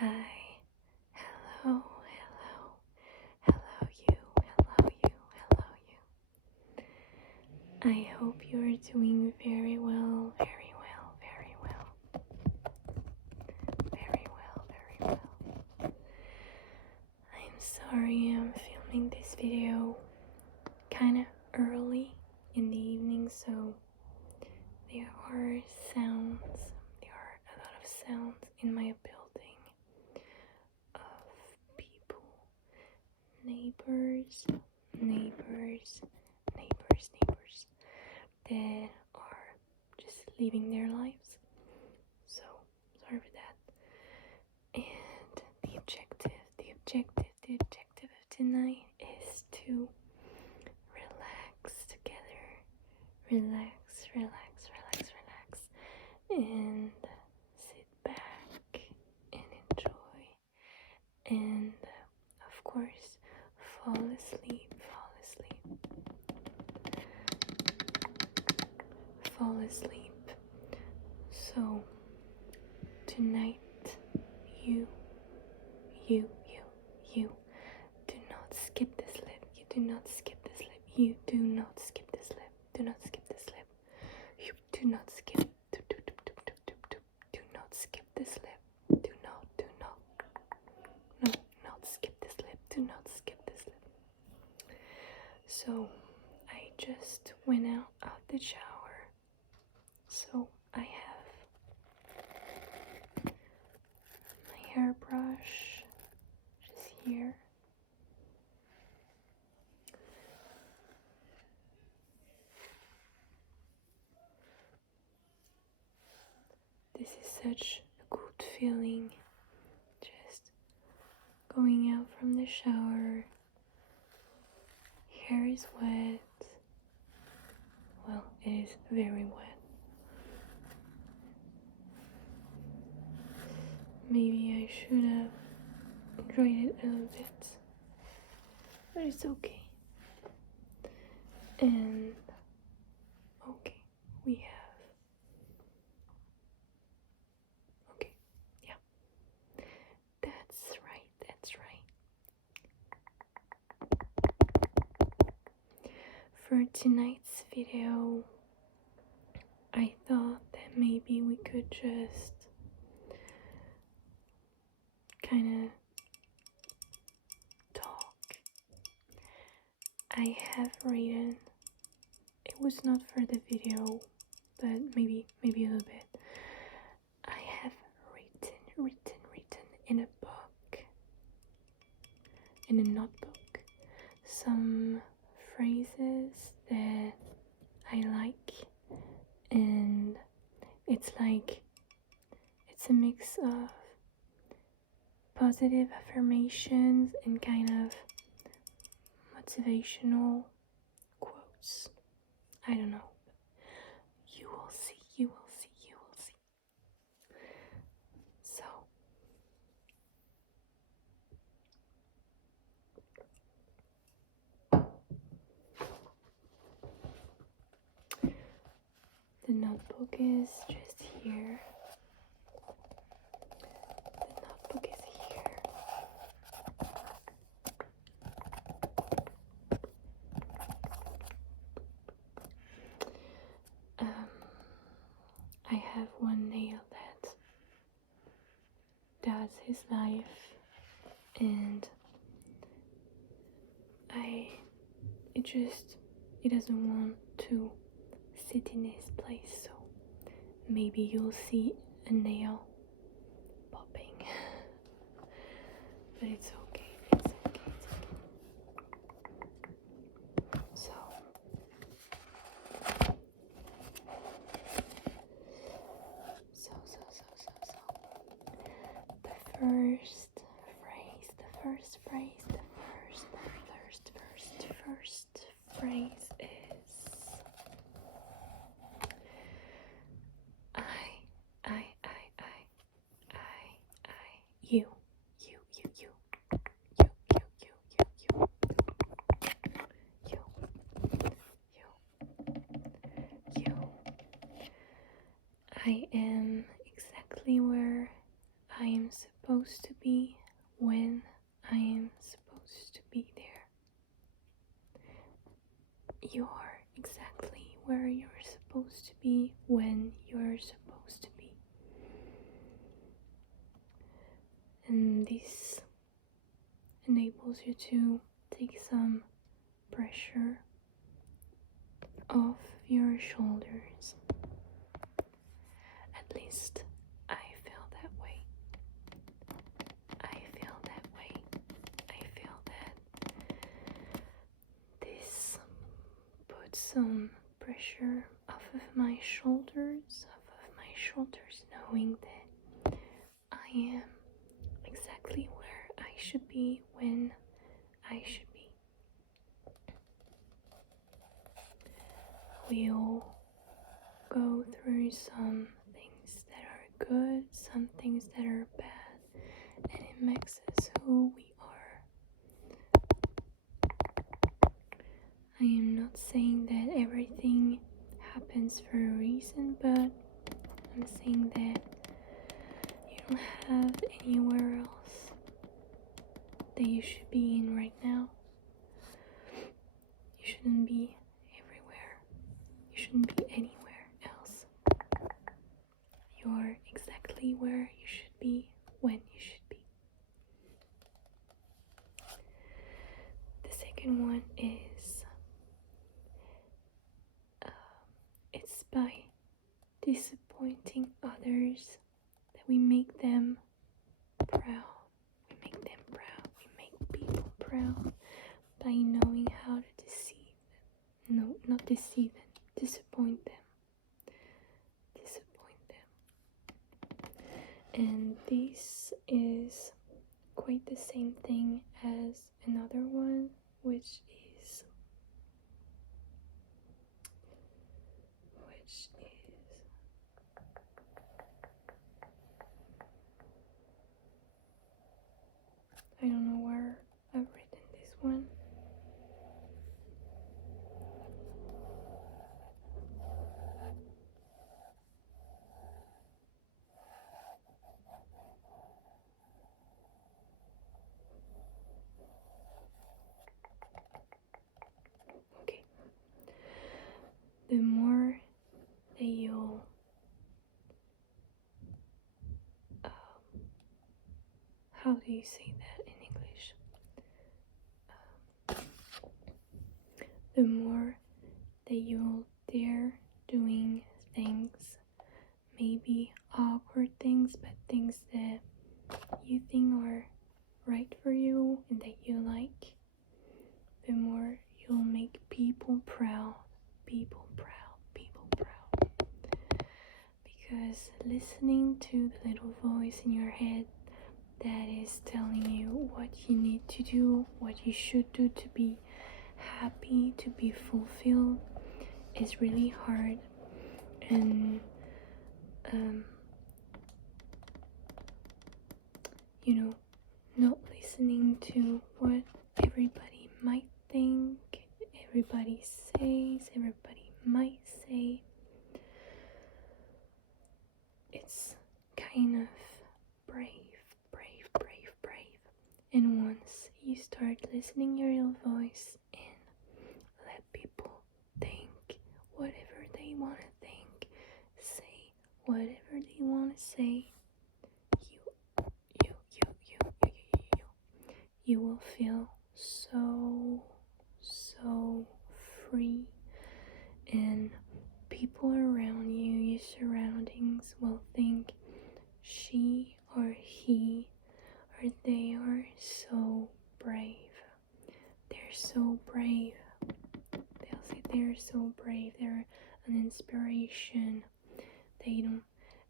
Hi, hello, hello, hello you, hello you, hello you. I hope you are doing very well, very well, very well. Very well, very well. I'm sorry I'm filming this video kinda early in the evening, so there are sounds, there are a lot of sounds in my building of people, neighbors that are just living their lives. So sorry for that. And the objective of tonight is to relax together. Relax, and sit back and enjoy. And of course, fall asleep. So tonight, you do not skip the sleep. You do not skip the sleep. You do not skip the sleep. Do not skip the sleep. You do not skip. Do not skip the sleep. Do not. No, not skip the sleep. Do not skip the sleep. So I just went out of the shower. So I have my hairbrush just here. This is such a good feeling, just going out from the shower. Hair is wet. Well, it is very wet. Maybe I should have dried it a little bit, but it's okay. And okay, we have, okay, yeah, that's right. For tonight's video, I thought that maybe we could just kind of talk. I have written, it was not for the video, but maybe a little bit. I have written in a book, in a notebook, some phrases that I like, and it's a mix of positive affirmations and kind of motivational quotes. I don't know. You will see. So the notebook is just here. I have one nail that does his life, and it doesn't want to sit in his place, so maybe you'll see a nail popping. But it's okay. So the first phrase is you. I am exactly where I am supposed supposed to be when I am supposed to be there. You are exactly where you're supposed to be when you're supposed to be. And this enables you to take some pressure off your shoulders. At least I feel that way. I feel that way. I feel that this puts some pressure off of my shoulders, knowing that I am exactly where I should be when I should be. We all go through some things that are good, some things that are bad, and it makes us who we are. I am not saying that everything happens for a reason, but I'm saying that you don't have anywhere else that you should be in right now. You shouldn't be everywhere. You shouldn't be anywhere else. You're exactly where you should be when you should be. The second one is it's by disappointing others that we make them proud. We make them proud. We make people proud by knowing how to deceive them. No, not deceive them. Disappoint them. And this is quite the same thing as another one, which is I don't know where I've written this one. Okay. The more that you'll how do you say that in English? The more that you'll dare doing things, maybe awkward things, but things that you think are right for you and that you like, the more you'll make people proud. Because listening to the little voice in your head that is telling you what you need to do, what you should do to be happy, to be fulfilled, is really hard. And not listening to what everybody might think, everybody says, everybody might say, it's kind of brave. And once you start listening your little voice and let people think whatever they want to think, say whatever they want to say, you will feel so free, and people around you, your surroundings, will think she or he or they are so brave. They're so brave. They'll say they're so brave. They're an inspiration. They don't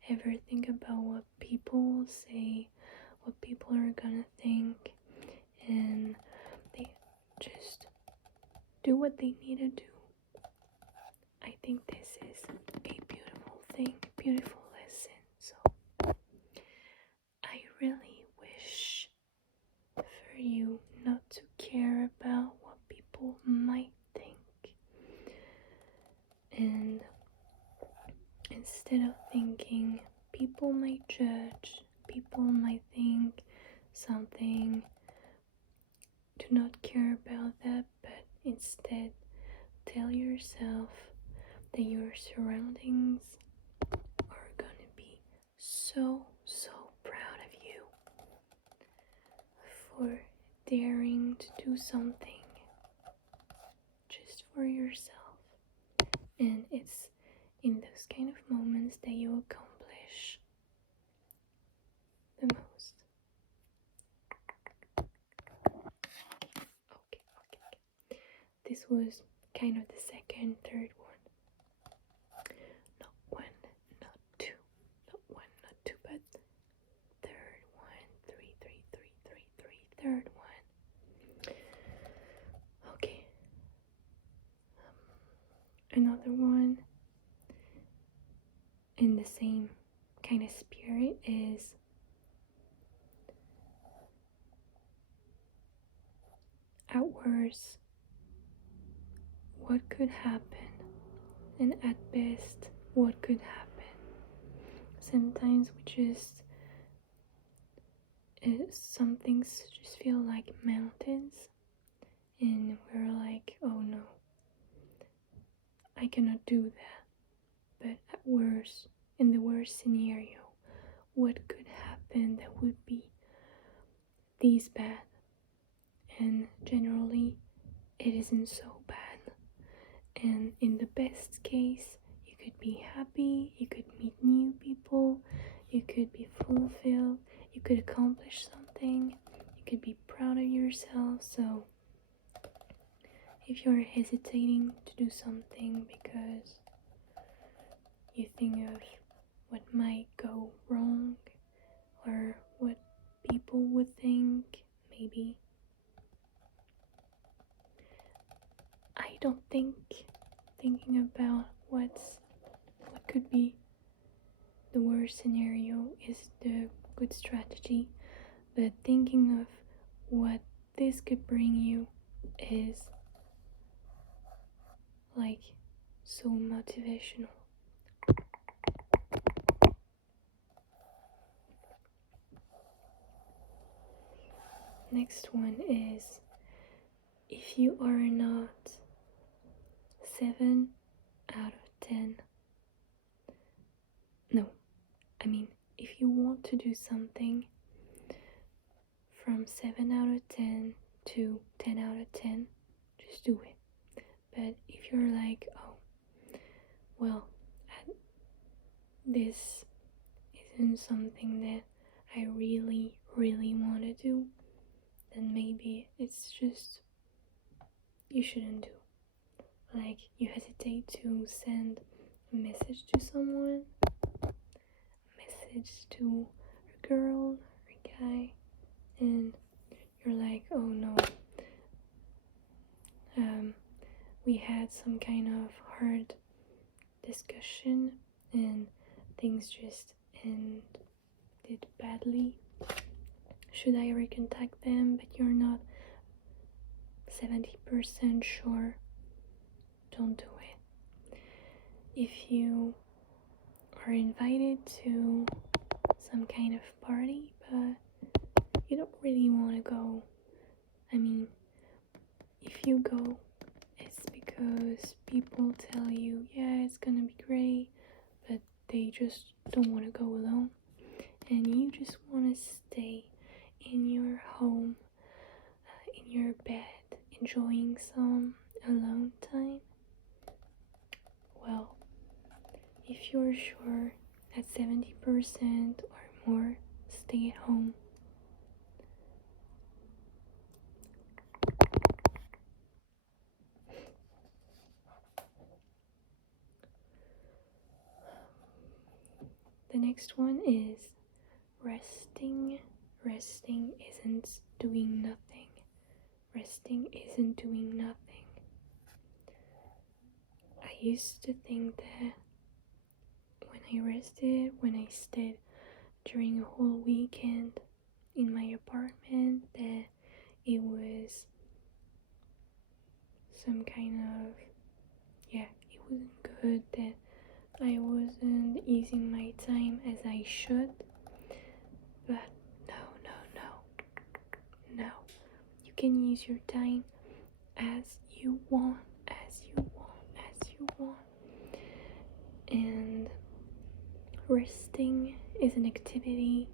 ever think about what people will say, what people are gonna think, and they just do what they need to do. I think this is a beautiful thing, a beautiful lesson. So I really wish for you not to care about what people might think, and instead of thinking people might judge, people might think instead tell yourself that your surroundings are gonna be so proud of you for daring to do something just for yourself. And it's in those kind of moments that you accomplish the most. Okay. This was kind of the second, third one. Not one, not two, not one, not two, but third one. Third one. Okay. Another one in the same kind of spirit is at worst, what could happen, and at best, what could happen. Sometimes some things just feel like mountains, and we're like, oh no, I cannot do that. But at worst, in the worst scenario, what could happen that would be this bad? And generally, it isn't so bad. And in the best case, you could be happy, you could meet new people, you could be fulfilled, you could accomplish something, you could be proud of yourself. So if you're hesitating to do something because you think of what might go wrong or what people would think, maybe, I don't think thinking about what could be the worst scenario is the good strategy, but thinking of what this could bring you is like so motivational. Next one is, if you are not 7 out of 10, no, I mean, if you want to do something from 7 out of 10 to 10 out of 10, just do it. But if you're like, oh, well, this isn't something that I really want to do, then maybe it's just you shouldn't do. Like, you hesitate to send a message to someone, a message to a girl or a guy, and you're like, oh no, we had some kind of hard discussion and things just ended badly. Should I recontact them? But you're not 70% sure. Don't do it. If you are invited to some kind of party but you don't really want to go, I mean, if you go, it's because people tell you, yeah, it's gonna be great, but they just don't want to go alone, and you just want to stay in your home, in your bed, enjoying some alone time. Well, if you're sure that 70% or more stay at home, the next one is resting. Resting isn't doing nothing. Resting isn't doing nothing. I used to think that when I rested, when I stayed during a whole weekend in my apartment, that it was some kind of, yeah, it wasn't good, that I wasn't using my time as I should. But no. You can use your time as you want, as you want, as you want. And resting is an activity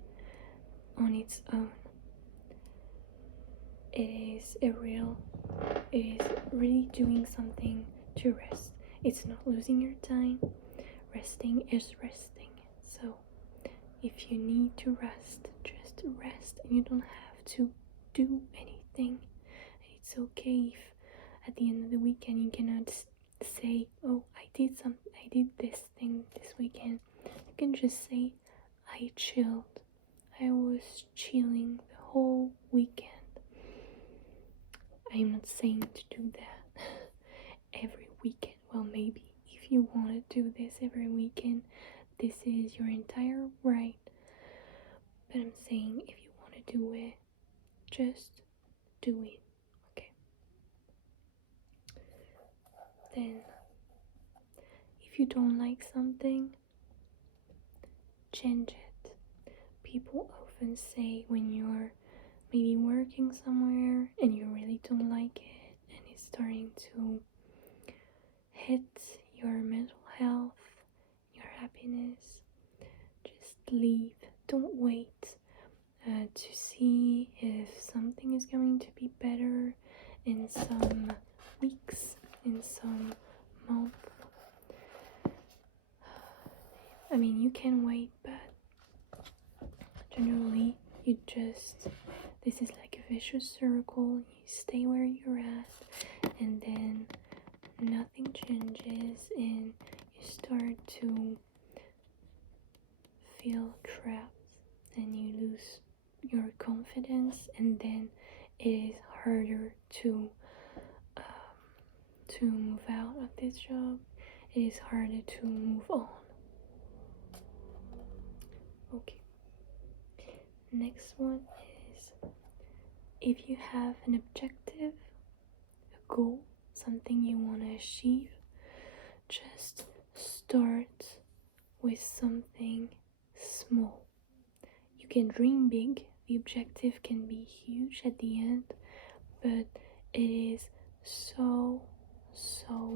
on its own. It is really doing something to rest. It's not losing your time. Resting is resting. So if you need to rest, just rest, and you don't have to do anything. It's okay if at the end of the weekend you cannot say, oh, I did this thing this weekend. You can just say, I chilled. I was chilling the whole weekend. I'm not saying to do that every weekend. Well, maybe if you want to do this every weekend, this is your entire right. But I'm saying if you want to do it, just do it, okay? Then, if you don't like something, change it. People often say when you're maybe working somewhere and you really don't like it and it's starting to hit your mental health, your happiness, just leave. Don't wait to see if something is going to be better in some weeks, in some months. I mean, you can wait, but generally this is like a vicious circle. You stay where you're at, and then nothing changes, and you start to feel trapped, and you lose your confidence, and then it is harder to move out of this job. It is harder to move on. Okay. Next one is, if you have an objective, a goal, something you want to achieve, just start with something small. You can dream big. The objective can be huge at the end, but it is so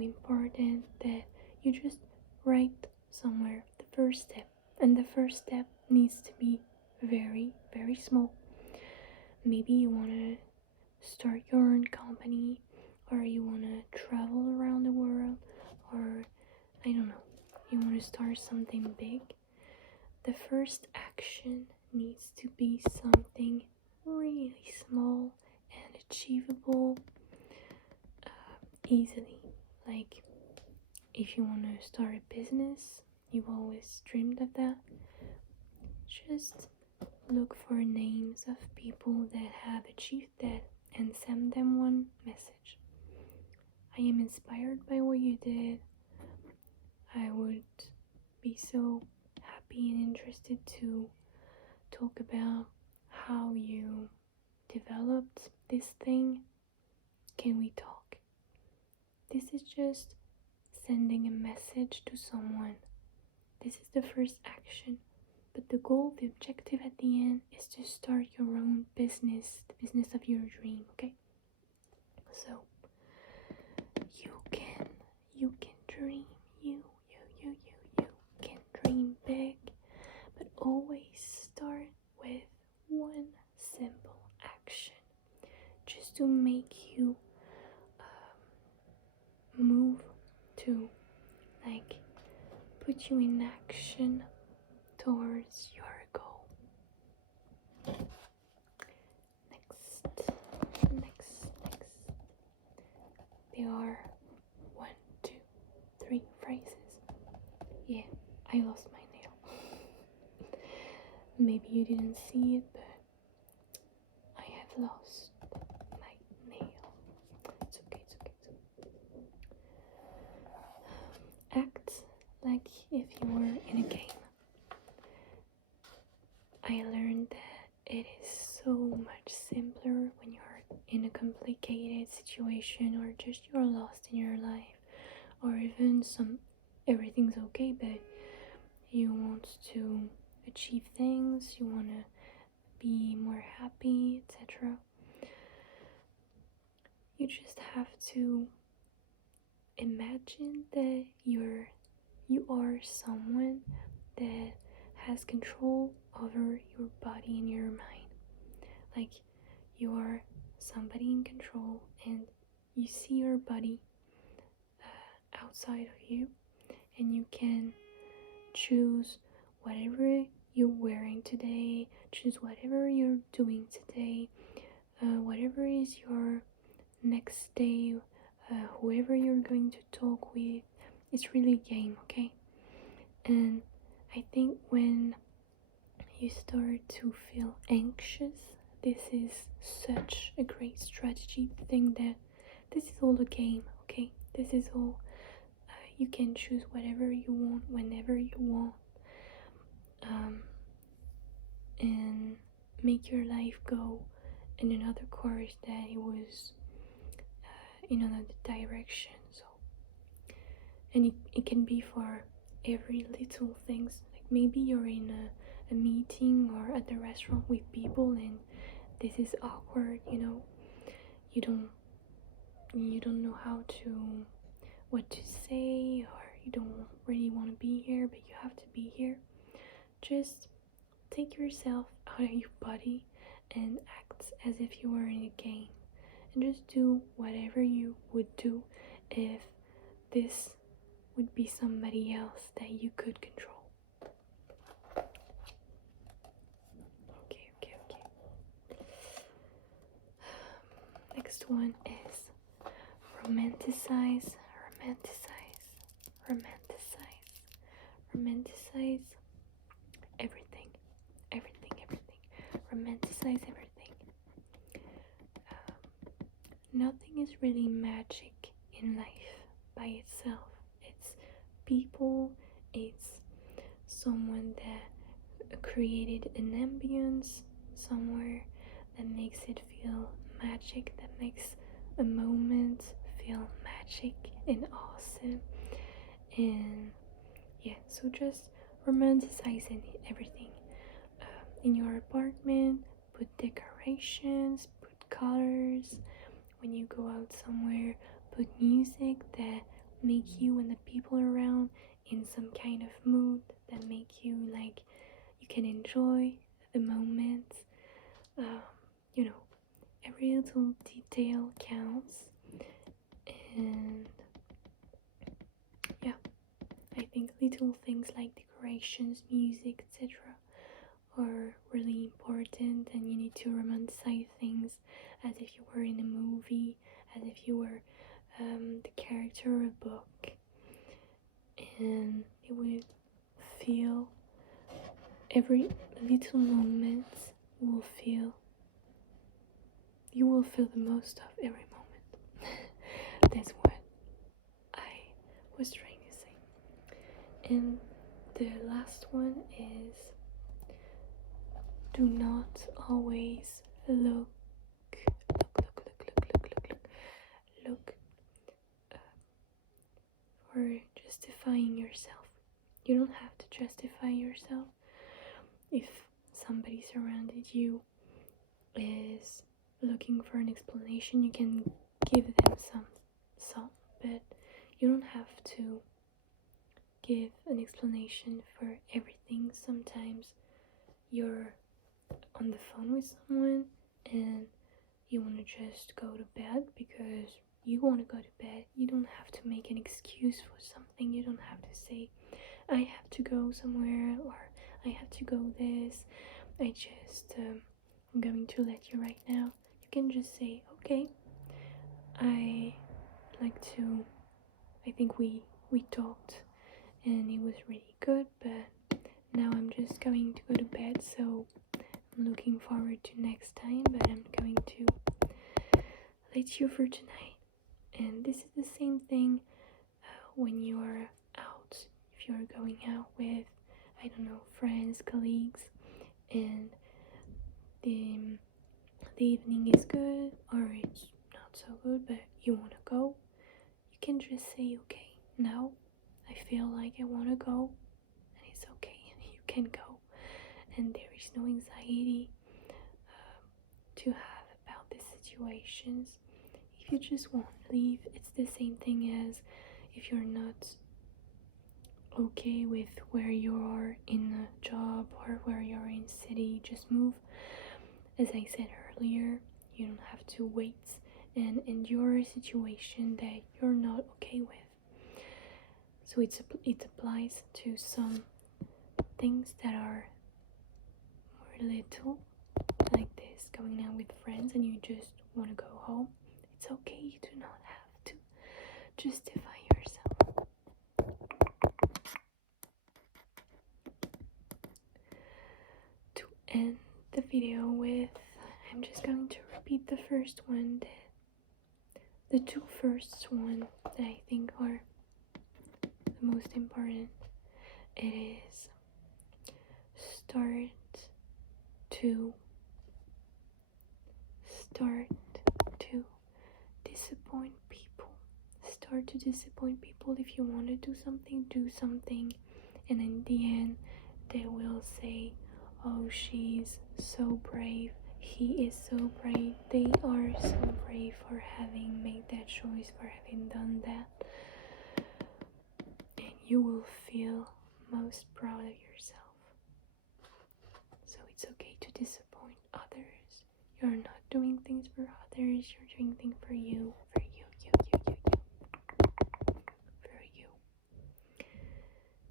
important that you just write somewhere the first step, and the first step needs to be very small. Maybe you want to start your own company, or you want to travel around the world, or I don't know, you want to start something big. The first action needs to be something really small and achievable easily. Like if you want to start a business, you've always dreamed of that, just look for names of people that have achieved that and send them one message. I am inspired by what you did. I would be so happy and interested to talk about how you developed this thing. Can we talk? This is just sending a message to someone. This is the first action. But the goal, the objective at the end is to start your own business, the business of your dream, okay? So you can dream, you can dream big, but always start with one simple action, just to make you move to, like, put you in action towards your goal. Next. There are 1, 2, 3 phrases. Yeah, I lost my nail. Maybe you didn't see it, but I have lost my nail. It's okay. Act like if you were in a game. I learned that it is so much simpler when you're in a complicated situation, or just you're lost in your life, or even everything's okay, but you want to achieve things, you want to be more happy, etc. You just have to imagine that you are someone that has control over your body and your mind. Like you are somebody in control and you see your body outside of you, and you can choose whatever you're wearing today, choose whatever you're doing today, whatever is your next day, whoever you're going to talk with. It's really a game, okay? And I think when you start to feel anxious, this is such a great strategy to think that this is all a game, okay? This is all, you can choose whatever you want, whenever you want, and make your life go in another course that it was in another direction. So, and it can be for every little things. Like maybe you're in a meeting or at the restaurant with people and this is awkward, you don't know how to what to say, or you don't really want to be here but you have to be here. Just take yourself out of your body and act as if you were in a game, and just do whatever you would do if this would be somebody else that you could control. Okay. Next one is romanticize everything. Romanticize everything. Nothing is really magic in life by itself. It's people, it's someone that created an ambience somewhere that makes it feel magic, that makes a moment feel magic and awesome. And yeah, so just romanticizing everything. In your apartment, put decorations, put colors. When you go out somewhere, put music that make you and the people around in some kind of mood, that make you like you can enjoy the moment. Every little detail counts. And yeah, I think little things like decorations, music, etc. are really important, and you need to romanticize things as if you were in a movie, as if you were the character of a book, and it would feel every little moment you will feel the most of every moment. That's what I was trying to say. And the last one is, do not always look for justifying yourself. You don't have to justify yourself. If somebody surrounded you is looking for an explanation, you can give them some, but you don't have to give an explanation for everything. Sometimes you're on the phone with someone and you want to just go to bed because you want to go to bed. You don't have to make an excuse for something. You don't have to say, I have to go somewhere, or I have to go this. I'm going to let you right now. You can just say, okay, I think we talked and it was really good, but now I'm just going to go to bed, so I'm looking forward to next time, but I'm going to let you for tonight. And this is the same thing when you are out. If you're going out with, I don't know, friends, colleagues, and the evening is good or it's not so good, but you want to go, you can just say, okay, now I feel like I want to go, and it's okay, and you can go, and there is no anxiety to have about the situations. If if you just won't leave, it's the same thing as if you're not okay with where you are in a job or where you're in city, just move. As I said earlier, you don't have to wait and endure a situation that you're not okay with. So it applies to some things that are more little, like this, going out with friends and you just want to go home. It's okay, you do not have to justify yourself. To end the video with, I'm just going to repeat the first one, the two first ones that I think are the most important. It is start to disappoint people. Start to disappoint people. If you want to do something, and in the end they will say, oh, she's so brave, he is so brave, they are so brave for having made that choice, for having done that, and you will feel most proud of yourself. So it's okay to disappoint others. You're not doing things for others, you're doing things for you, for you, for you.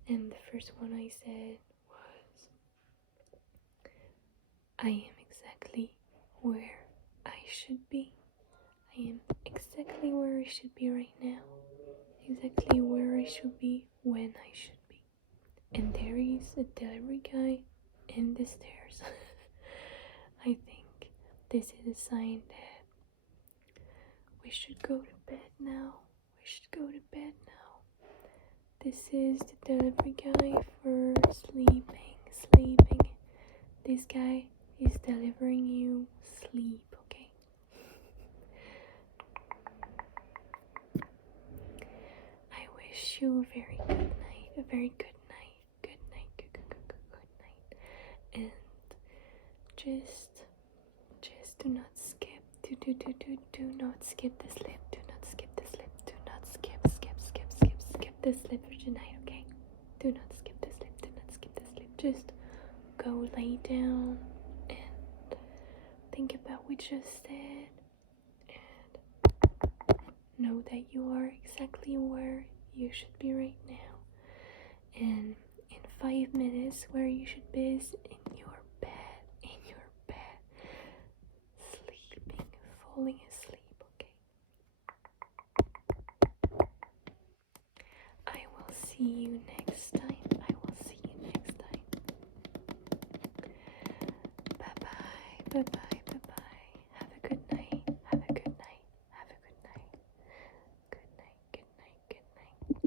And the first one I said was, I am exactly where I should be. I am exactly where I should be right now. Exactly where I should be when I should be. And there is a delivery guy in the stairs. I think this is a sign that we should go to bed now. We should go to bed now. This is the delivery guy for sleeping. This guy is delivering you sleep, okay? I wish you a very good night, a very good night, good night, good night. And just do not skip, do not skip the sleep, do not skip the sleep, do not skip the sleep for tonight, okay? Do not skip the sleep, do not skip the sleep. Just go lay down and think about what we just said and know that you are exactly where you should be right now. And in 5 minutes, where you should be is in your bed, sleeping, falling asleep, okay? I will see you next time. Bye bye.